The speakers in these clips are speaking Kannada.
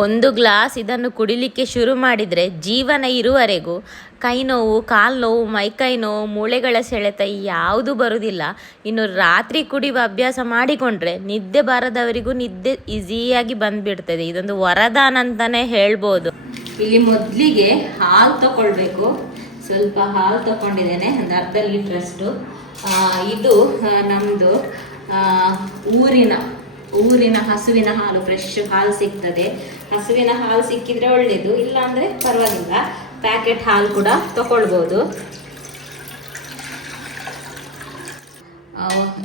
ಒಂದು ಗ್ಲಾಸ್ ಇದನ್ನು ಕುಡಿಲಿಕ್ಕೆ ಶುರು ಮಾಡಿದರೆ ಜೀವನ ಇರುವರೆಗೂ ಕೈ ನೋವು ಕಾಲು ನೋವು ಮೈಕೈ ನೋವು ಮೂಳೆಗಳ ಸೆಳೆತ ಯಾವುದು ಬರುವುದಿಲ್ಲ. ಇನ್ನು ರಾತ್ರಿ ಕುಡಿಯುವ ಅಭ್ಯಾಸ ಮಾಡಿಕೊಂಡ್ರೆ ನಿದ್ದೆ ಬಾರದವರಿಗೂ ನಿದ್ದೆ ಈಸಿಯಾಗಿ ಬಂದ್ಬಿಡ್ತದೆ. ಇದೊಂದು ವರದಾನ ಅಂತಲೇ ಹೇಳ್ಬೋದು. ಇಲ್ಲಿ ಮೊದಲಿಗೆ ಹಾಲು ತಗೊಳ್ಬೇಕು ಸ್ವಲ್ಪ ಹಾಲು ತಗೊಂಡಿದ್ದೇನೆ ಒಂದು ಅರ್ಧ ಲೀಟ್ರಷ್ಟು. ಇದು ನಮ್ಮದು ಊರಿನ ಊರಿನ ಹಸುವಿನ ಹಾಲು ಫ್ರೆಶ್ ಹಾಲು ಸಿಗ್ತದೆ. ಹಸುವಿನ ಹಾಲು ಸಿಕ್ಕಿದ್ರೆ ಒಳ್ಳೇದು ಇಲ್ಲ ಅಂದ್ರೆ ಪರವಾಗಿಲ್ಲ. ಪ್ಯಾಕೆಟ್ ಹಾಲು ಕೂಡ ತಗೊಳ್ಬೋದು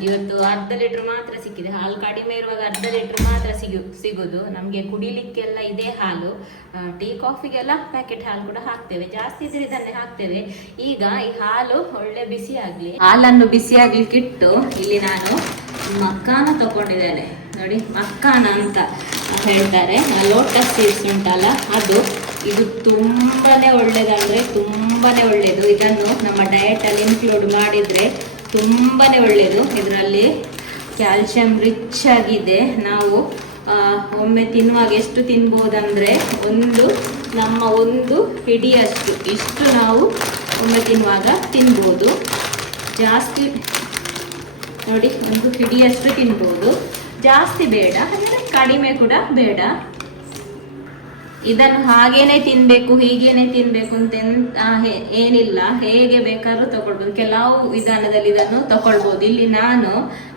ಇವತ್ತು ಅರ್ಧ ಲೀಟ್ರ್ ಮಾತ್ರ ಸಿಕ್ಕಿದೆ. ಹಾಲು ಕಡಿಮೆ ಇರುವಾಗ ಅರ್ಧ ಲೀಟ್ರ್ ಮಾತ್ರ ಸಿಗು, ಸಿಗೋದು. ನಮಗೆ ಕುಡಿಲಿಕ್ಕೆಲ್ಲ ಇದೇ ಹಾಲು. ಟೀ ಕಾಫಿಗೆಲ್ಲ ಪ್ಯಾಕೆಟ್ ಹಾಲು ಕೂಡ ಹಾಕ್ತೇವೆ. ಜಾಸ್ತಿ ಇದ್ರೆ ಇದನ್ನೇ ಹಾಕ್ತೇವೆ. ಈಗ ಈ ಹಾಲು ಒಳ್ಳೆ ಬಿಸಿ ಆಗ್ಲಿ ಹಾಲನ್ನು ಬಿಸಿ ಆಗ್ಲಿಕ್ಕಿಟ್ಟು ಇಲ್ಲಿ ನಾನು ಮಕ್ಕಾನ ತಗೊಂಡಿದ್ದೇನೆ ನೋಡಿ, ಮಕ್ಕಾನ ಅಂತ ಹೇಳ್ತಾರೆ. ಲೋಟಸ್ ಸೀಡ್ಸ್ ಉಂಟಲ್ಲ, ಅದು ಇದು ತುಂಬಾ ಒಳ್ಳೆಯದಾದರೆ ತುಂಬಾ ಒಳ್ಳೆಯದು ಇದನ್ನು ನಮ್ಮ ಡಯಟ್ ಅಲ್ಲಿ ಇನ್ಕ್ಲೂಡ್ ಮಾಡಿದರೆ ತುಂಬಾ ಒಳ್ಳೆಯದು ಇದರಲ್ಲಿ ಕ್ಯಾಲ್ಸಿಯಂ ರಿಚ್ ಆಗಿದೆ. ನಾವು ಒಮ್ಮೆ ತಿನ್ನುವಾಗ ಎಷ್ಟು ತಿನ್ಬೋದಂದರೆ ಒಂದು, ನಮ್ಮ ಒಂದು ಹಿಡಿಯಷ್ಟು, ಇಷ್ಟು ನಾವು ಒಮ್ಮೆ ತಿನ್ನುವಾಗ ತಿನ್ಬೋದು. ಜಾಸ್ತಿ, ನೋಡಿ, ಒಂದು ಹಿಡಿಯಷ್ಟು ತಿನ್ಬೋದು. ಜಾಸ್ತಿ ಬೇಡ ಅಂದರೆ ಕಡಿಮೆ ಕೂಡ ಬೇಡ. ಇದನ್ನು ಹಾಗೇನೆ ತಿನ್ಬೇಕು, ಹೀಗೇನೆ ತಿನ್ಬೇಕು ಅಂತ ಏನಿಲ್ಲ. ಹೇಗೆ ಬೇಕಾದ್ರೂ ತಗೊಳ್ಬೋದು. ಕೆಲವು ವಿಧಾನದಲ್ಲಿ ಇದನ್ನು ತಗೊಳ್ಬೋದು. ಇಲ್ಲಿ ನಾನು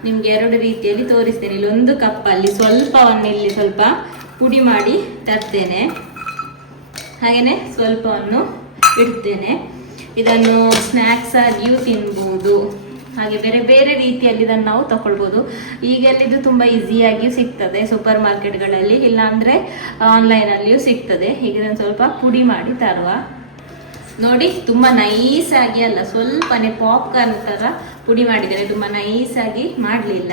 ನಿಮ್ಗೆ ಎರಡು ರೀತಿಯಲ್ಲಿ ತೋರಿಸ್ತೇನೆ. ಇಲ್ಲಿ ಒಂದು ಕಪ್ಪಲ್ಲಿ ಸ್ವಲ್ಪವನ್ನು ಇಲ್ಲಿ ಸ್ವಲ್ಪ ಪುಡಿ ಮಾಡಿ ತರ್ತೇನೆ. ಹಾಗೇನೆ ಸ್ವಲ್ಪವನ್ನು ಇಡ್ತೇನೆ. ಇದನ್ನು ಸ್ನ್ಯಾಕ್ಸ್ ಆಗಿಯೂ ತಿನ್ಬೋದು. ಹಾಗೆ ಬೇರೆ ಬೇರೆ ರೀತಿಯಲ್ಲಿ ಇದನ್ನು ನಾವು ತಗೊಳ್ಬೋದು ಈಗೆಲ್ಲ ಇದು ತುಂಬ ಈಸಿಯಾಗಿಯೂ ಸಿಗ್ತದೆ ಸೂಪರ್ ಮಾರ್ಕೆಟ್ಗಳಲ್ಲಿ ಇಲ್ಲಾಂದರೆ ಆನ್ಲೈನಲ್ಲಿಯೂ ಸಿಗ್ತದೆ. ಹೀಗೆ ಇದನ್ನು ಸ್ವಲ್ಪ ಪುಡಿ ಮಾಡಿ ತರುವ. ನೋಡಿ, ತುಂಬ ನೈಸ್ ಆಗಿ ಅಲ್ಲ, ಸ್ವಲ್ಪನೇ ಪಾಪ್ಕಾರ್ನ್ ಥರ ಪುಡಿ ಮಾಡಿದ್ದೇನೆ ತುಂಬ ನೈಸ್ ಆಗಿ ಮಾಡಲಿಲ್ಲ.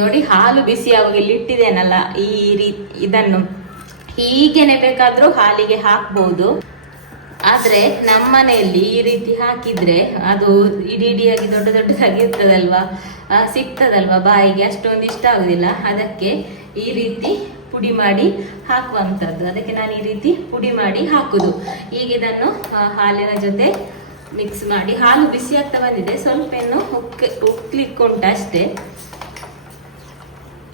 ನೋಡಿ, ಹಾಲು ಬಿಸಿ ಆವಾಗ ಇಲ್ಲಿ ಇಟ್ಟಿದ್ದೇನಲ್ಲ, ಈ ರೀ, ಇದನ್ನು. ಹೀಗೇನೆ ಬೇಕಾದರೂ ಹಾಲಿಗೆ ಹಾಕ್ಬಹುದು ಆದ್ರೆ ನಮ್ಮ ಮನೆಯಲ್ಲಿ ಈ ರೀತಿ ಹಾಕಿದ್ರೆ ಅದು ಇಡೀ ಇಡಿಯಾಗಿ ದೊಡ್ಡ ದೊಡ್ಡದಾಗಿ ಇರ್ತದಲ್ವಾ? ಸಿಗ್ತದಲ್ವಾ ಬಾಯಿಗೆ? ಅಷ್ಟೊಂದು ಇಷ್ಟ ಆಗುದಿಲ್ಲ. ಅದಕ್ಕೆ ಈ ರೀತಿ ಪುಡಿ ಮಾಡಿ ಹಾಕುವಂಥದ್ದು. ಅದಕ್ಕೆ ನಾನು ಈ ರೀತಿ ಪುಡಿ ಮಾಡಿ ಹಾಕುದು. ಈಗ ಇದನ್ನು ಹಾಲಿನ ಜೊತೆ ಮಿಕ್ಸ್ ಮಾಡಿ. ಹಾಲು ಬಿಸಿ ಆಗ್ತಾ ಬಂದಿದೆ. ಸ್ವಲ್ಪ ಏನು ಉಕ್ಕ ಉಕ್ಲಿಕ್ಕೆ ಅಷ್ಟೇ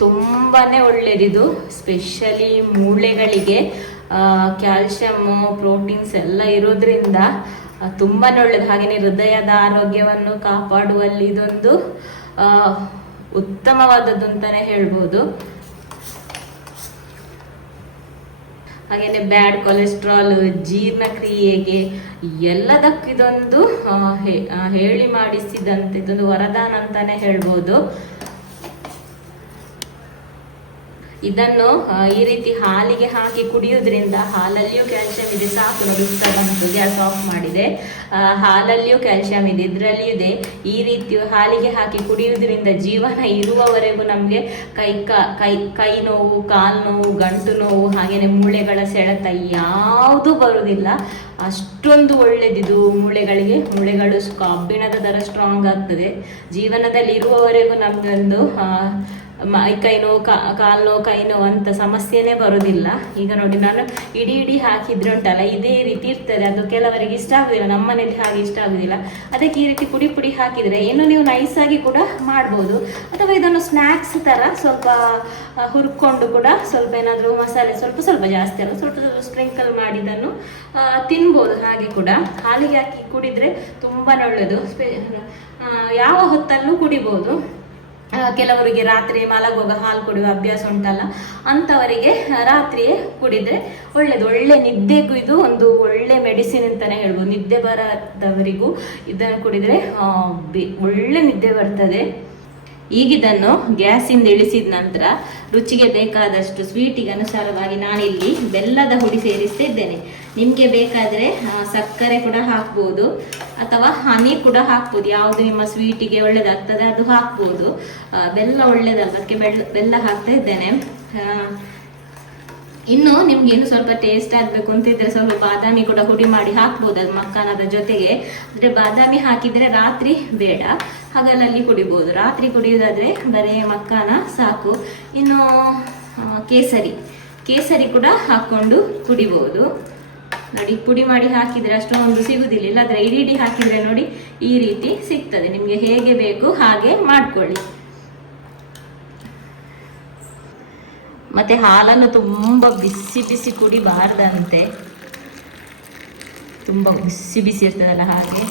ತುಂಬಾನೇ ಒಳ್ಳೇದಿದು. ಸ್ಪೆಷಲಿ ಮೂಳೆಗಳಿಗೆ ಕ್ಯಾಲ್ಶಿಯಮ್ಮು ಪ್ರೋಟೀನ್ಸ್ ಎಲ್ಲ ಇರೋದ್ರಿಂದ ತುಂಬಾ ಒಳ್ಳೇದು. ಹಾಗೇನೆ ಹೃದಯದ ಆರೋಗ್ಯವನ್ನು ಕಾಪಾಡುವಲ್ಲಿ ಇದೊಂದು ಉತ್ತಮವಾದದ್ದು ಅಂತಾನೆ ಹೇಳ್ಬೋದು. ಹಾಗೆಯೇ ಬ್ಯಾಡ್ ಕೊಲೆಸ್ಟ್ರಾಲ್ ಜೀರ್ಣಕ್ರಿಯೆಗೆ ಎಲ್ಲದಕ್ಕೂ ಇದೊಂದು ಆ, ಹೇ- ಹೇಳಿ ಮಾಡಿಸಿದಂತೆ ಇದೊಂದು ವರದಾನ ಅಂತಾನೆ ಹೇಳ್ಬೋದು. ಇದನ್ನು ಈ ರೀತಿ ಹಾಲಿಗೆ ಹಾಕಿ ಕುಡಿಯೋದ್ರಿಂದ ಹಾಲಲ್ಲಿಯೂ ಕ್ಯಾಲ್ಸಿಯಂ ಇದೆ. ಸಾಕು, ನೋಡಿ ಬಂತು ಗ್ಯಾಸ್ ಆಫ್ ಮಾಡಿದೆ. ಹಾಲಲ್ಲಿಯೂ ಕ್ಯಾಲ್ಸಿಯಂ ಇದೆ. ಇದರಲ್ಲಿಯೂ ಇದೆ, ಈ ರೀತಿ ಹಾಲಿಗೆ ಹಾಕಿ ಕುಡಿಯೋದ್ರಿಂದ ಜೀವನ ಇರುವವರೆಗೂ ನಮಗೆ ಕೈ, ಕಾ- ಕೈ ನೋವು, ಕಾಲು ನೋವು, ಗಂಟು ನೋವು, ಹಾಗೆಯೇ ಮೂಳೆಗಳ ಸೆಳೆತ ಯಾವುದು ಬರುವುದಿಲ್ಲ. ಅಷ್ಟೊಂದು ಒಳ್ಳೆದಿದು ಮೂಳೆಗಳಿಗೆ. ಮೂಳೆಗಳು ಕಬ್ಬಿಣದ ಥರ ಸ್ಟ್ರಾಂಗ್ ಆಗ್ತದೆ. ಜೀವನದಲ್ಲಿ ಇರುವವರೆಗೂ ನಮಗೊಂದು ಕೈ ನೋವು ಕಾಲು ನೋವು ಕೈ ನೋವು ಅಂತ ಸಮಸ್ಯೆನೇ ಬರೋದಿಲ್ಲ. ಈಗ ನೋಡಿ ನಾನು ಇಡೀ ಇಡೀ ಹಾಕಿದ್ರೆ ಉಂಟಲ್ಲ ಇದೇ ರೀತಿ ಇರ್ತದೆ. ಅದು ಕೆಲವರಿಗೆ ಇಷ್ಟ ಆಗುದಿಲ್ಲ ನಮ್ಮ ಮನೇಲಿ ಹಾಗೆ ಇಷ್ಟ ಆಗುದಿಲ್ಲ. ಅದಕ್ಕೆ ಈ ರೀತಿ ಪುಡಿ ಪುಡಿ ಹಾಕಿದ್ರೆ ಇನ್ನು ನೀವು ನೈಸ್ ಆಗಿ ಕೂಡ ಮಾಡ್ಬೋದು. ಅಥವಾ ಇದನ್ನು ಸ್ನ್ಯಾಕ್ಸ್ ತರ ಸ್ವಲ್ಪ ಹುರ್ಕೊಂಡು ಕೂಡ ಸ್ವಲ್ಪ ಏನಾದರೂ ಮಸಾಲೆ ಸ್ವಲ್ಪ ಸ್ವಲ್ಪ ಜಾಸ್ತಿ ಅಲ್ಲ ಸ್ವಲ್ಪ ಸ್ವಲ್ಪ ಸ್ಪ್ರಿಂಕಲ್ ಮಾಡಿ ಇದನ್ನು ಆ, ತಿನ್ಬೋದು ಹಾಗೆ ಕೂಡ. ಹಾಲಿಗೆ ಹಾಕಿ ಕುಡಿದ್ರೆ ತುಂಬಾ ಒಳ್ಳೆಯದು ಯಾವ ಹೊತ್ತಲ್ಲೂ ಕುಡಿಬೋದು. ಕೆಲವರಿಗೆ ರಾತ್ರಿ ಮಲಗುವಾಗ ಹಾಲು ಕುಡಿಯುವ ಅಭ್ಯಾಸ ಉಂಟಲ್ಲ, ಅಂಥವರಿಗೆ ರಾತ್ರಿಯೇ ಕುಡಿದ್ರೆ ಒಳ್ಳೇದು. ಒಳ್ಳೆ ನಿದ್ದೆಗೂ ಇದು ಒಂದು ಒಳ್ಳೆ ಮೆಡಿಸಿನ್ ಅಂತಾನೆ ಹೇಳ್ಬೋದು. ನಿದ್ದೆ ಬರದವರಿಗೂ ಇದನ್ನು ಕುಡಿದ್ರೆ ಒಳ್ಳೆ ನಿದ್ದೆ ಬರ್ತದೆ. ಈಗಿದನ್ನು ಗ್ಯಾಸಿಂದ ಇಳಿಸಿದ ನಂತರ ರುಚಿಗೆ ಬೇಕಾದಷ್ಟು ಸ್ವೀಟಿಗೆ ಅನುಸಾರವಾಗಿ ನಾನಿಲ್ಲಿ ಬೆಲ್ಲದ ಹುಡಿ ಸೇರಿಸ್ತಾ ಇದ್ದೇನೆ. ನಿಮಗೆ ಬೇಕಾದರೆ ಸಕ್ಕರೆ ಕೂಡ ಹಾಕ್ಬೋದು. ಅಥವಾ ಹನಿ ಕೂಡ ಹಾಕ್ಬೋದು. ಯಾವುದು ನಿಮ್ಮ ಸ್ವೀಟಿಗೆ ಒಳ್ಳೇದಾಗ್ತದೆ ಅದು ಹಾಕ್ಬೋದು. ಬೆಲ್ಲ ಒಳ್ಳೇದಲ್ಲ ಅದಕ್ಕೆ ಬೆಲ್ಲ ಬೆಲ್ಲ ಹಾಕ್ತಾ ಇದ್ದೇನೆ. ಇನ್ನು ನಿಮ್ಗೆ ಇನ್ನು ಸ್ವಲ್ಪ ಟೇಸ್ಟ್ ಆಗ್ಬೇಕು ಅಂತಿದ್ರೆ ಸ್ವಲ್ಪ ಬಾದಾಮಿ ಕೂಡ ಹುಡಿ ಮಾಡಿ ಹಾಕ್ಬೋದು ಅದು ಮಕ್ಕನದ ಜೊತೆಗೆ. ಅಂದ್ರೆ ಬಾದಾಮಿ ಹಾಕಿದ್ರೆ ರಾತ್ರಿ ಬೇಡ. ಹಗಲಲ್ಲಿ ಕುಡಿಬೋದು. ರಾತ್ರಿ ಕುಡಿಯೋದಾದ್ರೆ ಬರೀ ಮಕ್ಕಾನ ಸಾಕು. ಇನ್ನು ಕೇಸರಿ. ಕೇಸರಿ ಕೂಡ ಹಾಕೊಂಡು ಕುಡಿಬಹುದು ನೋಡಿ, ಪುಡಿ ಮಾಡಿ ಹಾಕಿದ್ರೆ ಅಷ್ಟೊಂದು ಸಿಗುದಿಲ್ಲ. ಇಲ್ಲಾದ್ರೆ ಇಡೀ ಹಾಕಿದ್ರೆ ನೋಡಿ ಈ ರೀತಿ ಸಿಗ್ತದೆ. ನಿಮ್ಗೆ ಹೇಗೆ ಬೇಕು ಹಾಗೆ ಮಾಡ್ಕೊಳ್ಳಿ. ಮತ್ತೆ ಹಾಲನ್ನು ತುಂಬಾ ಬಿಸಿ ಬಿಸಿ ಕುಡಿಬಾರ್ದಂತೆ ತುಂಬಾ ಬಿಸಿ ಬಿಸಿ ಇರ್ತದಲ್ಲ ಹಾಗೆ.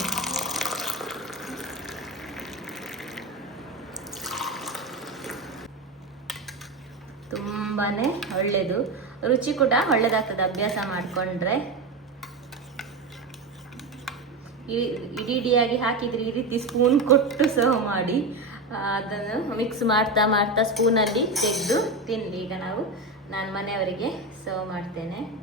ತುಂಬಾನೇ ಒಳ್ಳೆಯದು ರುಚಿ ಕೂಡ ಒಳ್ಳೇದಾಗ್ತದೆ. ಅಭ್ಯಾಸ ಮಾಡಿಕೊಂಡ್ರೆ. ಇಡೀ ಇಡಿಯಾಗಿ ಹಾಕಿದ್ರೆ ಈ ರೀತಿ ಸ್ಪೂನ್ ಕೊಟ್ಟು ಸರ್ವ್ ಮಾಡಿ ಅದನ್ನು ಮಿಕ್ಸ್ ಮಾಡ್ತಾ ಮಾಡ್ತಾ ಸ್ಪೂನಲ್ಲಿ ತೆಗೆದು ತಿನ್ನಿ. ಈಗ ನಾವು ನಾನು ಮನೆಯವರಿಗೆ ಸರ್ವ್ ಮಾಡ್ತೇನೆ.